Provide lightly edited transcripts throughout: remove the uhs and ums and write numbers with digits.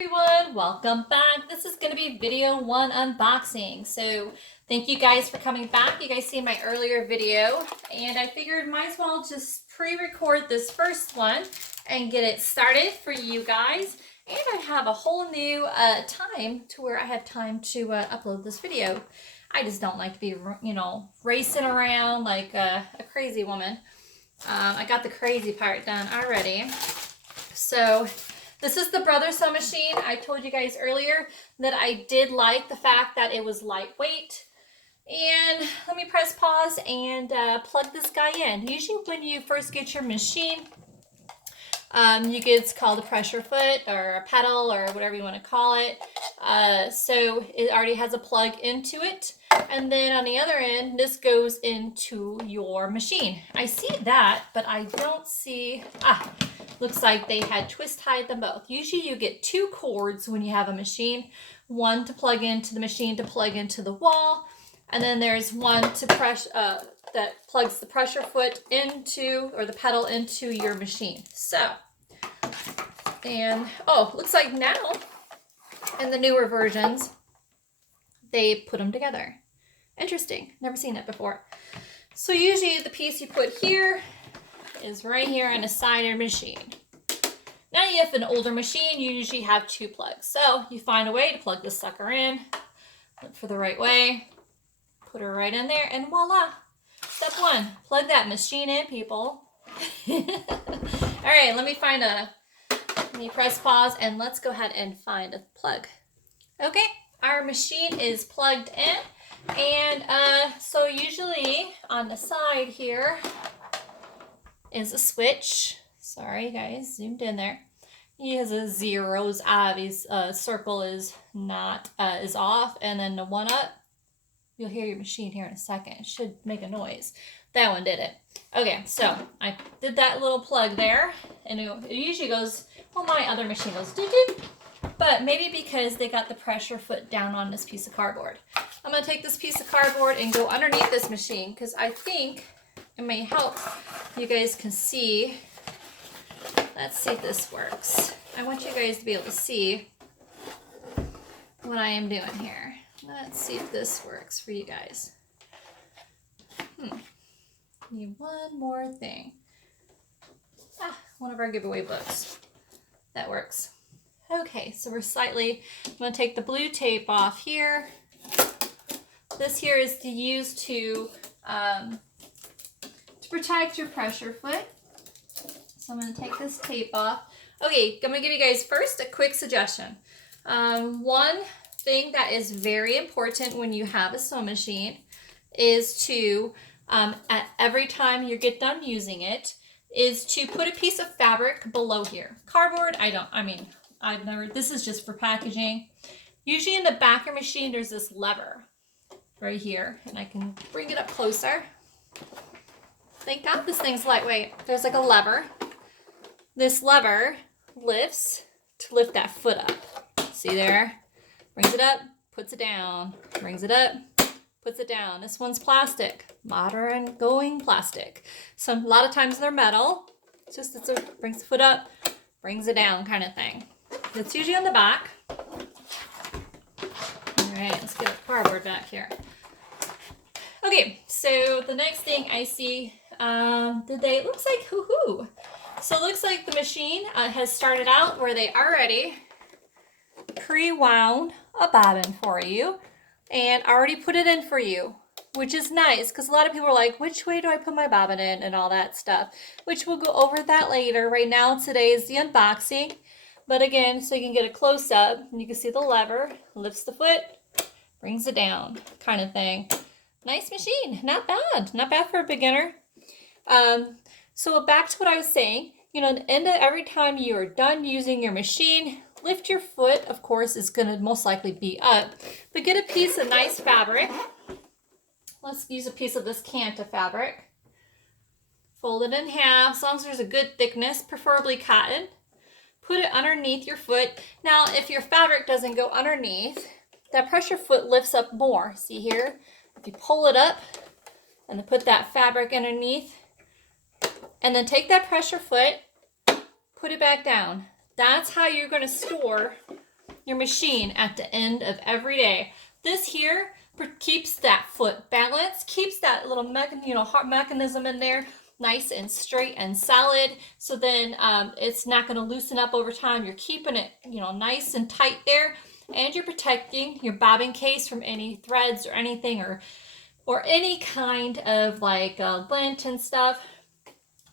Everyone, welcome back. This is going to be video 1 unboxing. So thank you guys for coming back. You guys seen my earlier video and I figured might as well just pre-record this first one and get it started for you guys. And I have a whole new time to where I have time to upload this video. I just don't like to be, racing around like a crazy woman. I got the crazy part done already. So this is the Brother Sew machine. I told you guys earlier that I did like the fact that it was lightweight. And let me press pause and plug this guy in. Usually when you first get your machine, it's called a pressure foot or a pedal or whatever you want to call it. So it already has a plug into it. And then on the other end, this goes into your machine. I see that, but I don't see, looks like they had twist tied them both. Usually you get 2 cords when you have a machine. One to plug into the machine to plug into the wall. And then there's one to press, that plugs the pressure foot into, or the pedal into your machine. So, and, looks like now, in the newer versions, they put them together. Interesting, never seen it before. So usually the piece you put here is right here on the side of your machine. Now you have an older machine, you usually have 2 plugs. So you find a way to plug this sucker in, look for the right way, put her right in there, and voila. Step 1, plug that machine in, people. All right, let me press pause and let's go ahead and find a plug. Okay, our machine is plugged in. And so usually on the side here is a switch. Sorry guys, zoomed in there. He has a zeros. His circle is not is off, and then the one up. You'll hear your machine here in a second. It should make a noise. That one did it. Okay, so I did that little plug there, and it usually goes. Well, my other machine goes doo-doo. But maybe because they got the pressure foot down on this piece of cardboard. I'm going to take this piece of cardboard and go underneath this machine because I think it may help you guys can see. Let's see if this works. I want you guys to be able to see what I am doing here. Let's see if this works for you guys. Need one more thing. One of our giveaway books. That works. Okay, so I'm going to take the blue tape off here. This here is to use to protect your pressure foot. So I'm going to take this tape off. Okay, I'm going to give you guys first a quick suggestion. One thing that is very important when you have a sewing machine is to, at every time you get done using it, is to put a piece of fabric below here. Cardboard, this is just for packaging. Usually in the back of your machine, there's this lever right here, and I can bring it up closer. Thank God this thing's lightweight. There's like a lever. This lever lifts to lift that foot up. See there? Brings it up, puts it down. Brings it up, puts it down. This one's plastic, modern going plastic. So a lot of times they're metal. It's just brings the foot up, brings it down kind of thing. It's usually on the back. All right, let's get the cardboard back here. Okay, so the next thing I see, it looks like, So it looks like the machine has started out where they already pre-wound a bobbin for you and already put it in for you, which is nice because a lot of people are like, which way do I put my bobbin in and all that stuff, which we'll go over that later. Right now, today is the unboxing. But again, so you can get a close-up, and you can see the lever, lifts the foot, brings it down, kind of thing. Nice machine, not bad for a beginner. So back to what I was saying, at the end of every time you are done using your machine, lift your foot, of course, is going to most likely be up, but get a piece of nice fabric. Let's use a piece of this Canta fabric. Fold it in half, as long as there's a good thickness, preferably cotton. Put it underneath your foot. Now, if your fabric doesn't go underneath, that pressure foot lifts up more. See here? If you pull it up and then put that fabric underneath, and then take that pressure foot, put it back down. That's how you're going to store your machine at the end of every day. This here keeps that foot balanced, keeps that little heart mechanism in there nice and straight and solid. So then it's not going to loosen up over time. You're keeping it, nice and tight there, and you're protecting your bobbin case from any threads or anything, or any kind of like lint and stuff.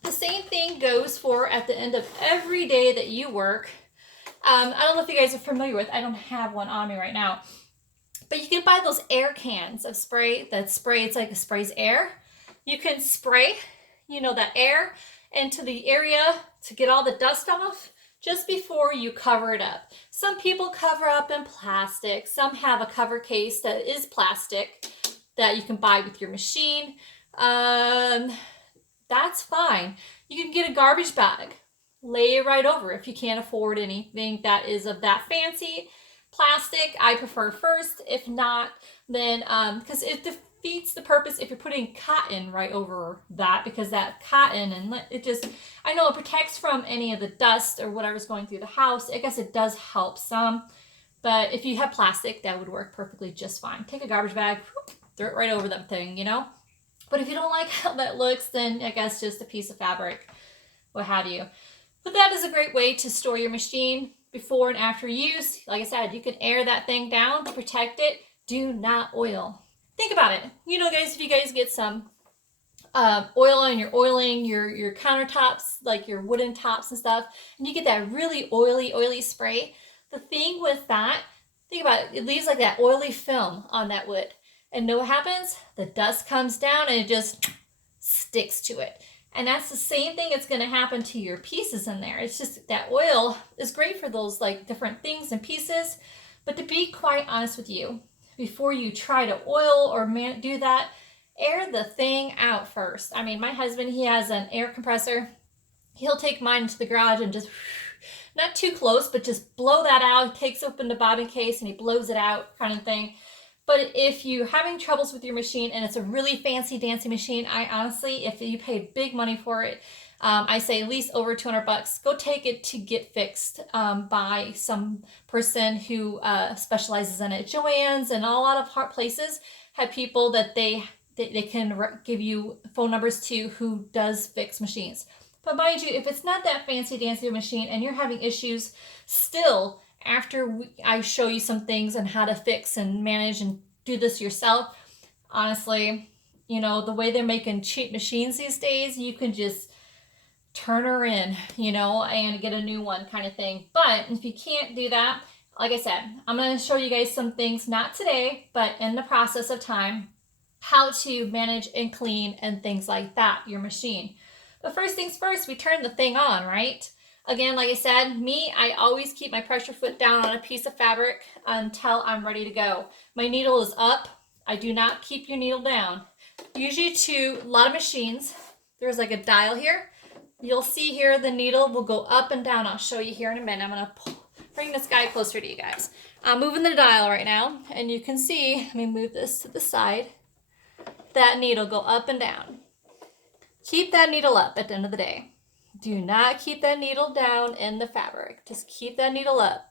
The same thing goes for at the end of every day that you work. I don't know if you guys are familiar with, I don't have one on me right now, but you can buy those air cans of spray it's like it sprays air. You can spray, that air into the area to get all the dust off just before you cover it up. Some people cover up in plastic. Some have a cover case that is plastic that you can buy with your machine. That's fine. You can get a garbage bag. Lay it right over if you can't afford anything that is of that fancy plastic. I prefer first. If not, then because it defeats the purpose if you're putting cotton right over that, because that cotton and it just, I know it protects from any of the dust or whatever's going through the house. I guess it does help some, but if you have plastic, that would work perfectly just fine. Take a garbage bag, throw it right over that thing, But if you don't like how that looks, then I guess just a piece of fabric, what have you. But that is a great way to store your machine before and after use. Like I said, you can air that thing down to protect it. Do not oil. Think about it. Guys, if you guys get some oil and you're oiling your countertops, like your wooden tops and stuff, and you get that really oily spray, the thing with that, think about it, it leaves like that oily film on that wood. And know what happens? The dust comes down and it just sticks to it. And that's the same thing that's going to happen to your pieces in there. It's just that oil is great for those like different things and pieces. But to be quite honest with you, before you try to oil or do that, air the thing out first. I mean, my husband, he has an air compressor. He'll take mine into the garage and just, not too close, but just blow that out. He takes open the bobbin case and he blows it out, kind of thing. But if you're having troubles with your machine and it's a really fancy dancy machine, I honestly, if you paid big money for it, I say at least over $200, go take it to get fixed by some person who specializes in it. Joann's and a lot of hard places have people that they can give you phone numbers to who does fix machines. But mind you, if it's not that fancy dancy machine and you're having issues still, after I show you some things on how to fix and manage and do this yourself, honestly, the way they're making cheap machines these days, you can just turn her in, and get a new one kind of thing. But if you can't do that, like I said, I'm going to show you guys some things, not today, but in the process of time, how to manage and clean and things like that, your machine. But first things first, we turn the thing on, right? Again, like I said, I always keep my pressure foot down on a piece of fabric until I'm ready to go. My needle is up. I do not keep your needle down. Usually to a lot of machines, there's like a dial here. You'll see here the needle will go up and down. I'll show you here in a minute. I'm going to bring this guy closer to you guys. I'm moving the dial right now, and you can see, let me move this to the side, that needle go up and down. Keep that needle up at the end of the day. Do not keep that needle down in the fabric. Just keep that needle up.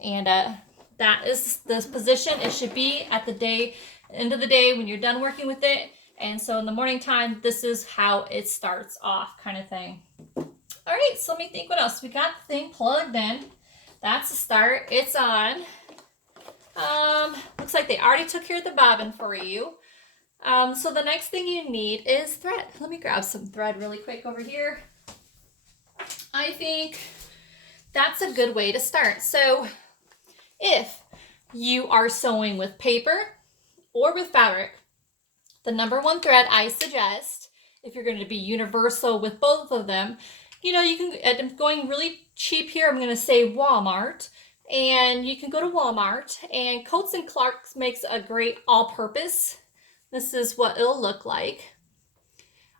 And that is the position it should be at the end of the day when you're done working with it. And so in the morning time, this is how it starts off, kind of thing. All right, so let me think what else. We got the thing plugged in. That's the start. It's on. Looks like they already took care of the bobbin for you. So the next thing you need is thread. Let me grab some thread really quick over here. I think that's a good way to start. So if you are sewing with paper or with fabric, the number one thread I suggest, if you're going to be universal with both of them, you can, I'm going really cheap here, I'm going to say Walmart, and you can go to Walmart, and Coats & Clark's makes a great all-purpose. This is what it'll look like.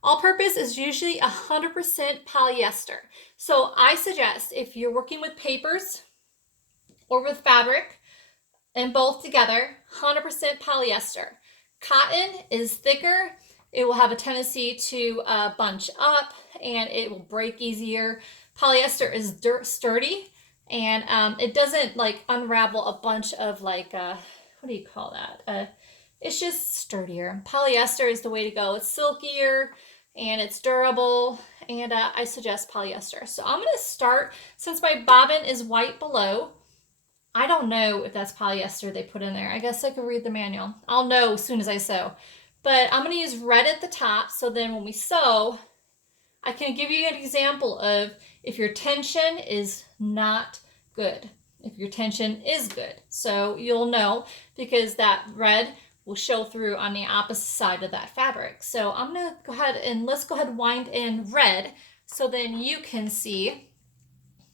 All-purpose is usually 100% polyester. So I suggest if you're working with papers or with fabric and both together, 100% polyester. Cotton is thicker. It will have a tendency to bunch up and it will break easier. Polyester is sturdy. And it doesn't like unravel a bunch of like, what do you call that? It's just sturdier. Polyester is the way to go. It's silkier and it's durable, and I suggest polyester. So I'm gonna start, since my bobbin is white below, I don't know if that's polyester they put in there. I guess I could read the manual. I'll know as soon as I sew. But I'm gonna use red at the top, so then when we sew, I can give you an example of if your tension is not good, if your tension is good. So you'll know because that red will show through on the opposite side of that fabric. So I'm gonna go ahead and let's go ahead and wind in red so then you can see,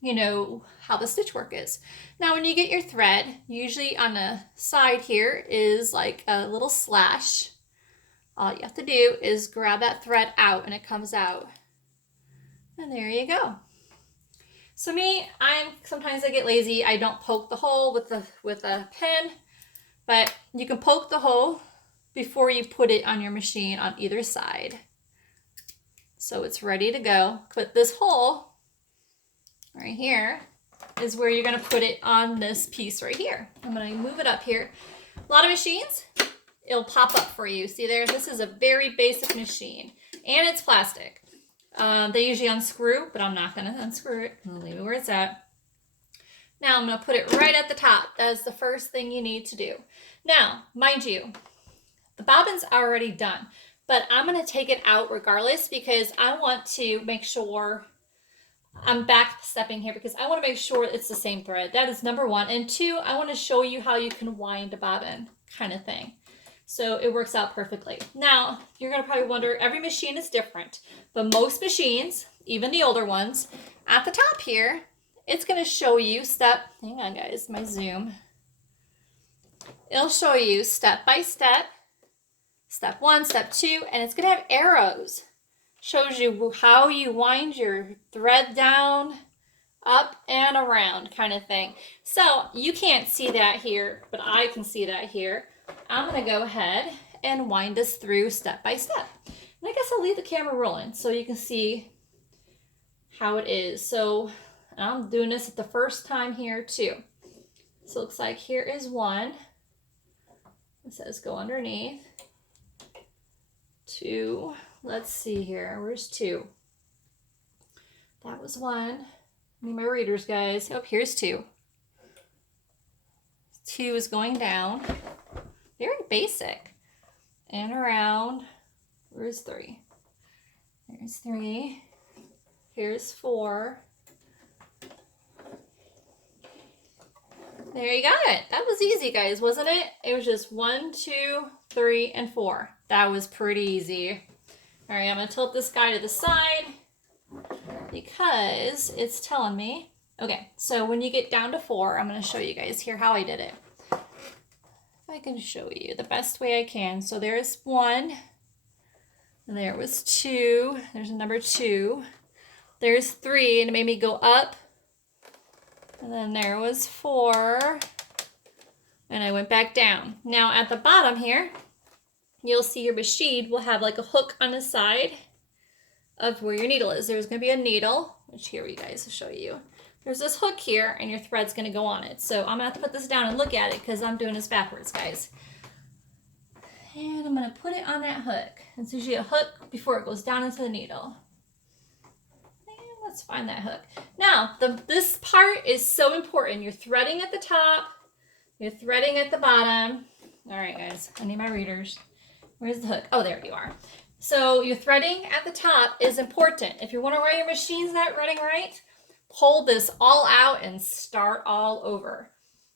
you know, how the stitch work is. Now when you get your thread, usually on the side here is like a little slash. All you have to do is grab that thread out and it comes out. And there you go. So me, sometimes I get lazy. I don't poke the hole with a pin, but you can poke the hole before you put it on your machine on either side. So it's ready to go. But this hole right here is where you're gonna put it on this piece right here. I'm gonna move it up here. A lot of machines, it'll pop up for you. See there, this is a very basic machine and it's plastic. They usually unscrew, but I'm not gonna unscrew it. I'll leave it where it's at. Now I'm gonna put it right at the top. That is the first thing you need to do. Now, mind you, the bobbin's already done, but I'm gonna take it out regardless because I want to make sure I'm back stepping here because I want to make sure it's the same thread. That is number one. And two, I want to show you how you can wind a bobbin kind of thing. So it works out perfectly. Now, you're going to probably wonder, every machine is different, but most machines, even the older ones, at the top here, it's going to show you hang on guys, my zoom. It'll show you step by step, step 1, step 2, and it's going to have arrows. Shows you how you wind your thread down, up and around kind of thing. So you can't see that here, but I can see that here. I'm going to go ahead and wind this through step by step. And I guess I'll leave the camera rolling so you can see how it is. So I'm doing this at the first time here too. So it looks like here is one. It says go underneath. 2. Let's see here. Where's 2? That was 1. I need my readers, guys. Oh, here's 2. 2 is going down. Very basic. And around. Where's 3? There's 3. Here's 4. There you got it. That was easy, guys, wasn't it? It was just 1, 2, 3, and 4. That was pretty easy. All right, I'm gonna tilt this guy to the side because it's telling me. Okay, so when you get down to 4, I'm gonna show you guys here how I did it. If I can show you the best way I can. So there's 1, and there was 2. There's a number 2. There's 3, and it made me go up. And then there was 4, and I went back down. Now at the bottom here, you'll see your machine will have like a hook on the side of where your needle is. There's going to be a needle, which here you guys will show you. There's this hook here, and your thread's going to go on it. So I'm going to have to put this down and look at it because I'm doing this backwards, guys. And I'm going to put it on that hook. It's usually a hook before it goes down into the needle. Let's find that hook. Now, this part is so important. You're threading at the top. You're threading at the bottom. All right, guys, I need my readers. Where's the hook? Oh, there you are. So your threading at the top is important. If you want to write your machine's not running right, pull this all out and start all over.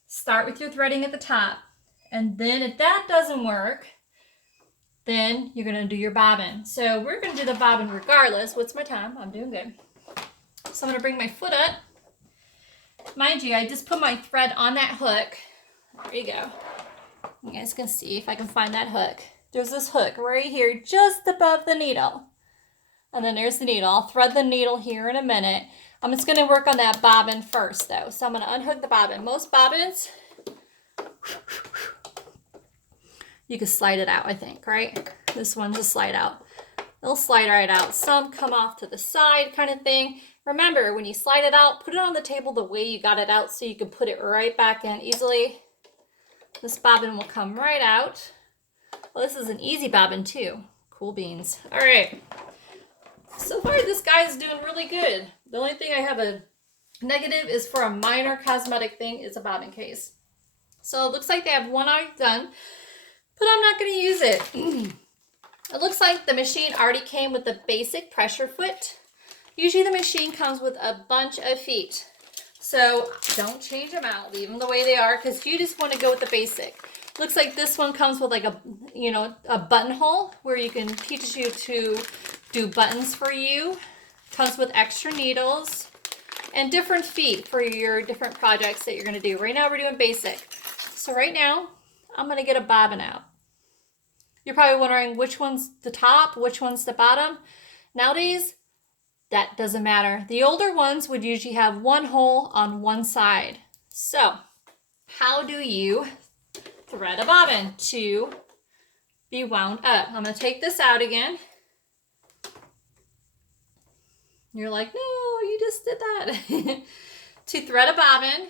Start with your threading at the top. And then if that doesn't work, then you're going to do your bobbin. So we're going to do the bobbin regardless. What's my time? I'm doing good. So I'm going to bring my foot up. Mind you, I just put my thread on that hook. There you go. You guys can see if I can find that hook. There's this hook right here just above the needle. And then there's the needle. I'll thread the needle here in a minute. I'm just going to work on that bobbin first though. So I'm going to unhook the bobbin. Most bobbins, you can slide it out, I think, right? This one just slide out. It'll slide right out. Some come off to the side kind of thing. Remember, when you slide it out, put it on the table the way you got it out so you can put it right back in easily. This bobbin will come right out. Well, this is an easy bobbin too. Cool beans. All right. So far, this guy is doing really good. The only thing I have a negative is for a minor cosmetic thing is a bobbin case. So it looks like they have one eye done, but I'm not going to use it. It looks like the machine already came with the basic pressure foot. Usually the machine comes with a bunch of feet. So don't change them out, leave them the way they are because you just want to go with the basic. Looks like this one comes with like a, a buttonhole where you can teach you to do buttons for you. Comes with extra needles and different feet for your different projects that you're going to do. Right now we're doing basic. So right now I'm going to get a bobbin out. You're probably wondering which one's the top, which one's the bottom. Nowadays, that doesn't matter. The older ones would usually have one hole on one side. So how do you thread a bobbin to be wound up? I'm going to take this out again. You're like, no, you just did that. To thread a bobbin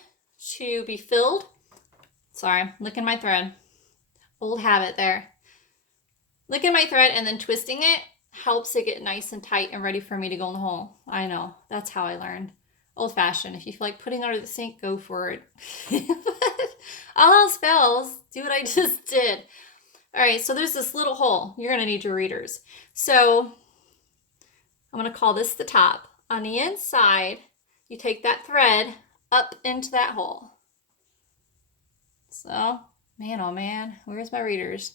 to be filled. Sorry, I'm licking my thread. Old habit there. Licking my thread and then twisting it helps it get nice and tight and ready for me to go in the hole. I know, that's how I learned. Old fashioned. If you feel like putting it under the sink, go for it. All else fails, do what I just did. All right, so there's this little hole. You're gonna need your readers. So I'm gonna call this the top. On the inside, you take that thread up into that hole. So, man, oh man, where's my readers?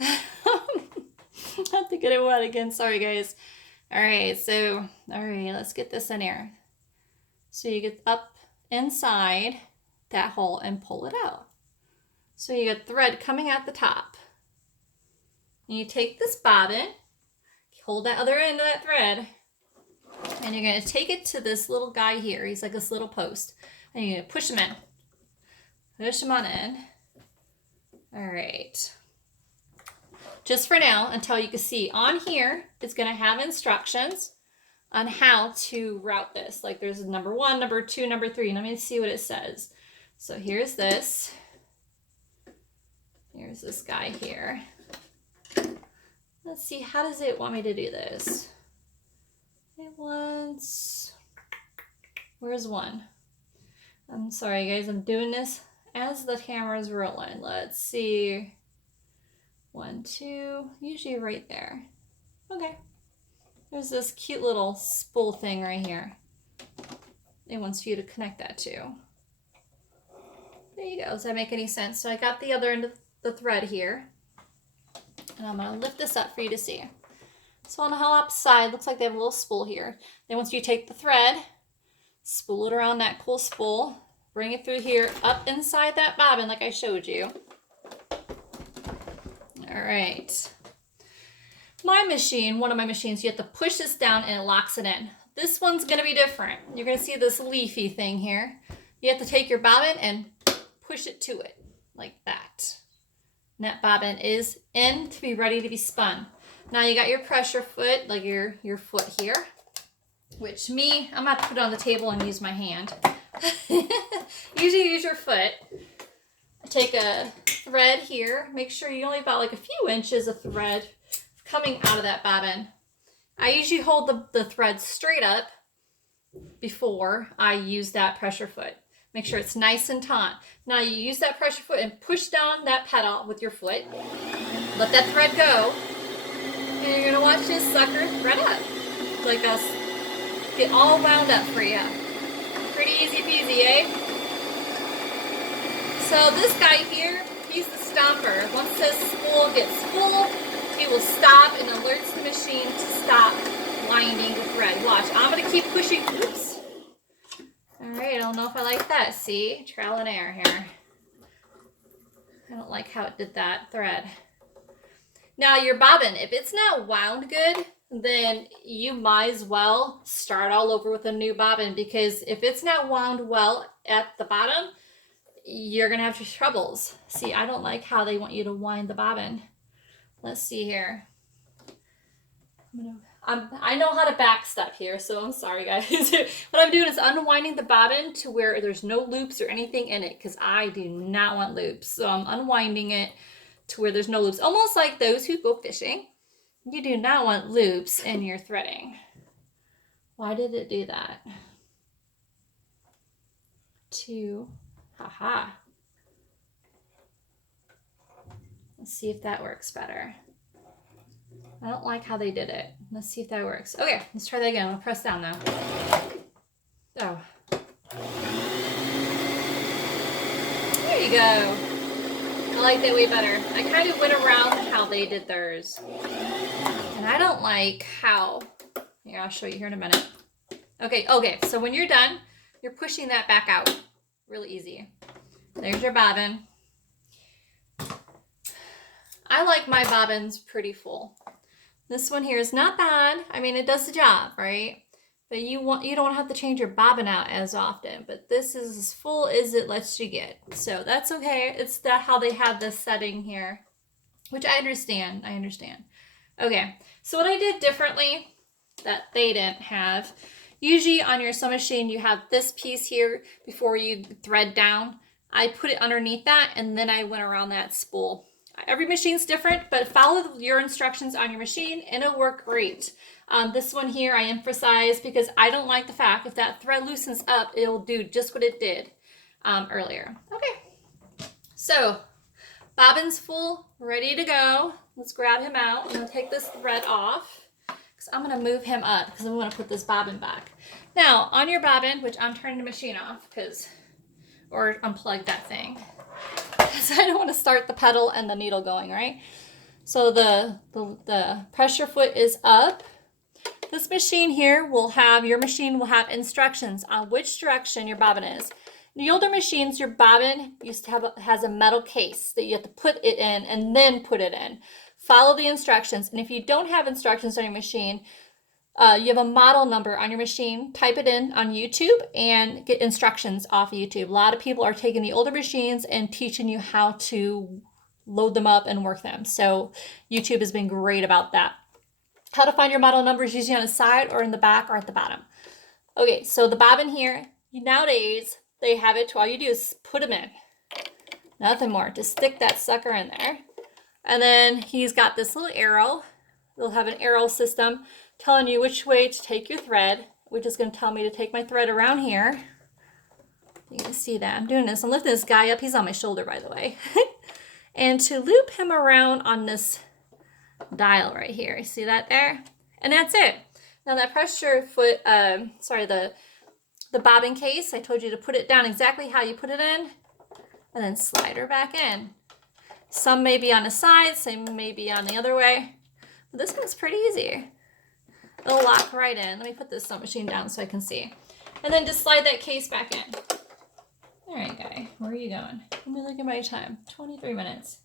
I have to get it wet again. Sorry, guys. All right, let's get this in here. So you get up inside that hole and pull it out. So you get thread coming at the top. And you take this bobbin, hold that other end of that thread, and you're going to take it to this little guy here. He's like this little post. And you're going to push him in. Push him on in. All right. Just for now, until you can see on here, it's going to have instructions on how to route this. Like there's number 1, number 2, number 3. Let me see what it says. So here's this. Here's this guy here. Let's see, how does it want me to do this? It wants, where's 1? I'm sorry guys, I'm doing this as the camera's rolling. Let's see. 1, 2, usually right there. Okay. There's this cute little spool thing right here. It wants you to connect that to. There you go. Does that make any sense? So I got the other end of the thread here. And I'm going to lift this up for you to see. So on the whole side, looks like they have a little spool here. Then once you take the thread, spool it around that cool spool, bring it through here, up inside that bobbin like I showed you. All right. My machine, one of my machines, you have to push this down and it locks it in. This one's going to be different. You're going to see this leafy thing here. You have to take your bobbin and push it to it like that. And that bobbin is in to be ready to be spun. Now you got your pressure foot, like your foot here, which me, I'm going to have to put it on the table and use my hand. Usually use your foot. I take a thread here. Make sure you only about like a few inches of thread coming out of that bobbin. I usually hold the thread straight up before I use that pressure foot. Make sure it's nice and taut. Now you use that pressure foot and push down that pedal with your foot. Let that thread go. And you're gonna watch this sucker thread up. Like us. Get all wound up for you. Pretty easy peasy, eh? So this guy here, he's the stomper. Once this spool gets full, he will stop and alerts the machine to stop winding the thread. Watch, I'm gonna keep pushing. Oops. All right, I don't know if I like that. See, trial and error here. I don't like how it did that thread. Now your bobbin, if it's not wound good, then you might as well start all over with a new bobbin, because if it's not wound well at the bottom, you're gonna have troubles. See, I don't like how they want you to wind the bobbin. Let's see here. I know how to back step here, so I'm sorry guys. What I'm doing is unwinding the bobbin to where there's no loops or anything in it, because I do not want loops. So I'm unwinding it to where there's no loops. Almost like those who go fishing. You do not want loops in your threading. Why did it do that? Haha. Let's see if that works better. I don't like how they did it. Let's see if that works. Okay, let's try that again. I'm gonna press down now. Oh. There you go. I like that way better. I kind of went around how they did theirs. And I don't like how, here, I'll show you here in a minute. Okay, so when you're done, you're pushing that back out. Really easy. There's your bobbin. I like my bobbins pretty full. This one here is not bad. I mean, it does the job, right? But you don't have to change your bobbin out as often. But this is as full as it lets you get. So that's okay. It's how they have this setting here, which I understand. Okay, so what I did differently that they didn't have, usually on your sewing machine, you have this piece here before you thread down. I put it underneath that, and then I went around that spool. Every machine's different, but follow your instructions on your machine and it'll work great. This one here I emphasize because I don't like the fact if that thread loosens up, it'll do just what it did earlier. Okay, so bobbin's full, ready to go. Let's grab him out. I'm gonna take this thread off because I'm gonna move him up because I'm gonna put this bobbin back. Now on your bobbin, which I'm turning the machine off or unplug that thing. Because I don't want to start the pedal and the needle going, right? So the pressure foot is up. This machine here your machine will have instructions on which direction your bobbin is. In the older machines, your bobbin has a metal case that you have to put it in and then put it in. Follow the instructions. And if you don't have instructions on your machine, you have a model number on your machine, type it in on YouTube and get instructions off of YouTube. A lot of people are taking the older machines and teaching you how to load them up and work them. So YouTube has been great about that. How to find your model numbers usually on the side or in the back or at the bottom. Okay, so the bobbin here, nowadays they have it to all you do is put them in. Nothing more, just stick that sucker in there. And then he's got this little arrow. They'll have an arrow system telling you which way to take your thread, which is going to tell me to take my thread around here. You can see that. I'm doing this. I'm lifting this guy up. He's on my shoulder, by the way. And to loop him around on this dial right here. See that there? And that's it. Now that pressure foot, the bobbin case, I told you to put it down exactly how you put it in and then slide her back in. Some may be on the side, some may be on the other way. But this one's pretty easy. It'll lock right in. Let me put this sewing machine down so I can see. And then just slide that case back in. All right, guy, where are you going? Let me look at my time. 23 minutes.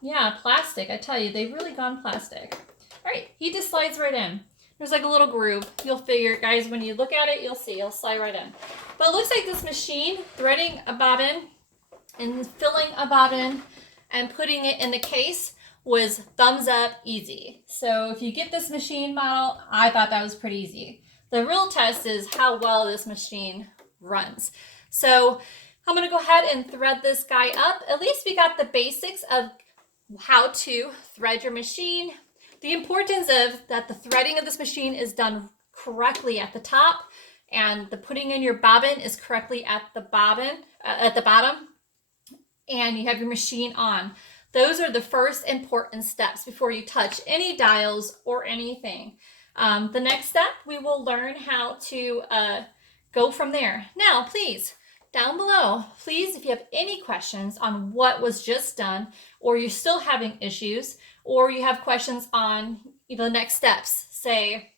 Yeah, plastic. I tell you, they've really gone plastic. All right, he just slides right in. There's like a little groove. You'll figure, guys, when you look at it, you'll see. It'll slide right in. But it looks like this machine, threading a bobbin and filling a bobbin and putting it in the case was thumbs up easy. So if you get this machine model, I thought that was pretty easy. The real test is how well this machine runs. So I'm gonna go ahead and thread this guy up. At least we got the basics of how to thread your machine. The importance of that the threading of this machine is done correctly at the top and the putting in your bobbin is correctly at the bottom, and you have your machine on. Those are the first important steps before you touch any dials or anything. The next step, we will learn how to go from there. Now, please, down below, please, if you have any questions on what was just done, or you're still having issues, or you have questions on the next steps, say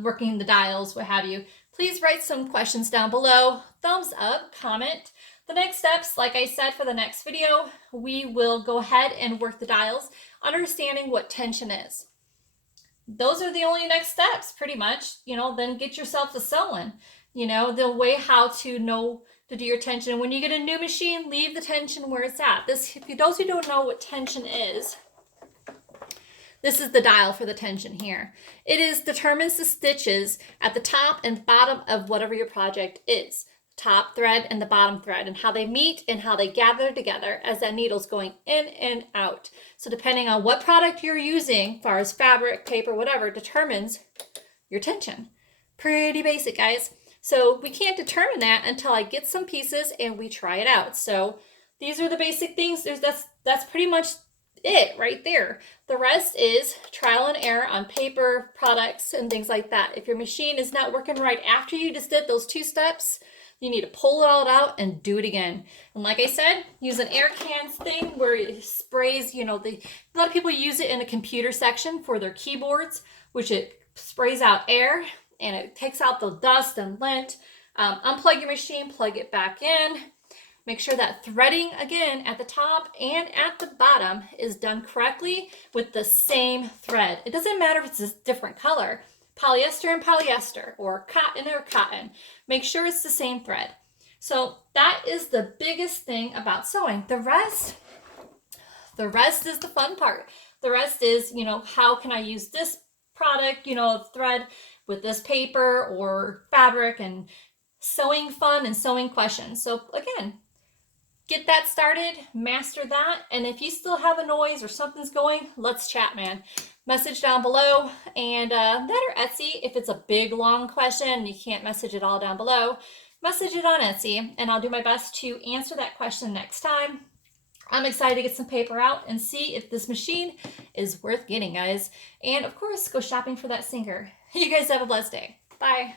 working the dials, what have you, please write some questions down below. Thumbs up, comment. The next steps, like I said, for the next video, we will go ahead and work the dials, understanding what tension is. Those are the only next steps, pretty much. Then get yourself to sewing. The way how to know to do your tension. And when you get a new machine, leave the tension where it's at. This, if those who don't know what tension is, this is the dial for the tension here. It determines the stitches at the top and bottom of whatever your project is. Top thread and the bottom thread, and how they meet and how they gather together as that needle's going in and out. So depending on what product you're using, as far as fabric, paper, whatever, determines your tension. Pretty basic, guys. So we can't determine that until I get some pieces and we try it out. So these are the basic things. That's pretty much it right there. The rest is trial and error on paper, products, and things like that. If your machine is not working right after you just did those 2 steps, you need to pull it all out and do it again. And like I said, use an air cans thing where it sprays, a lot of people use it in the computer section for their keyboards, which it sprays out air and it takes out the dust and lint. Unplug your machine, plug it back in. Make sure that threading again at the top and at the bottom is done correctly with the same thread. It doesn't matter if it's a different color. Polyester and polyester, or cotton. Make sure it's the same thread. So that is the biggest thing about sewing. The rest is the fun part. The rest is, how can I use this product, thread with this paper or fabric, and sewing fun and sewing questions. So again, get that started, master that, and if you still have a noise or something's going, let's chat, man. Message down below, and that or Etsy, if it's a big long question and you can't message it all down below, message it on Etsy, and I'll do my best to answer that question next time. I'm excited to get some paper out and see if this machine is worth getting, guys. And of course, go shopping for that sinker. You guys have a blessed day. Bye.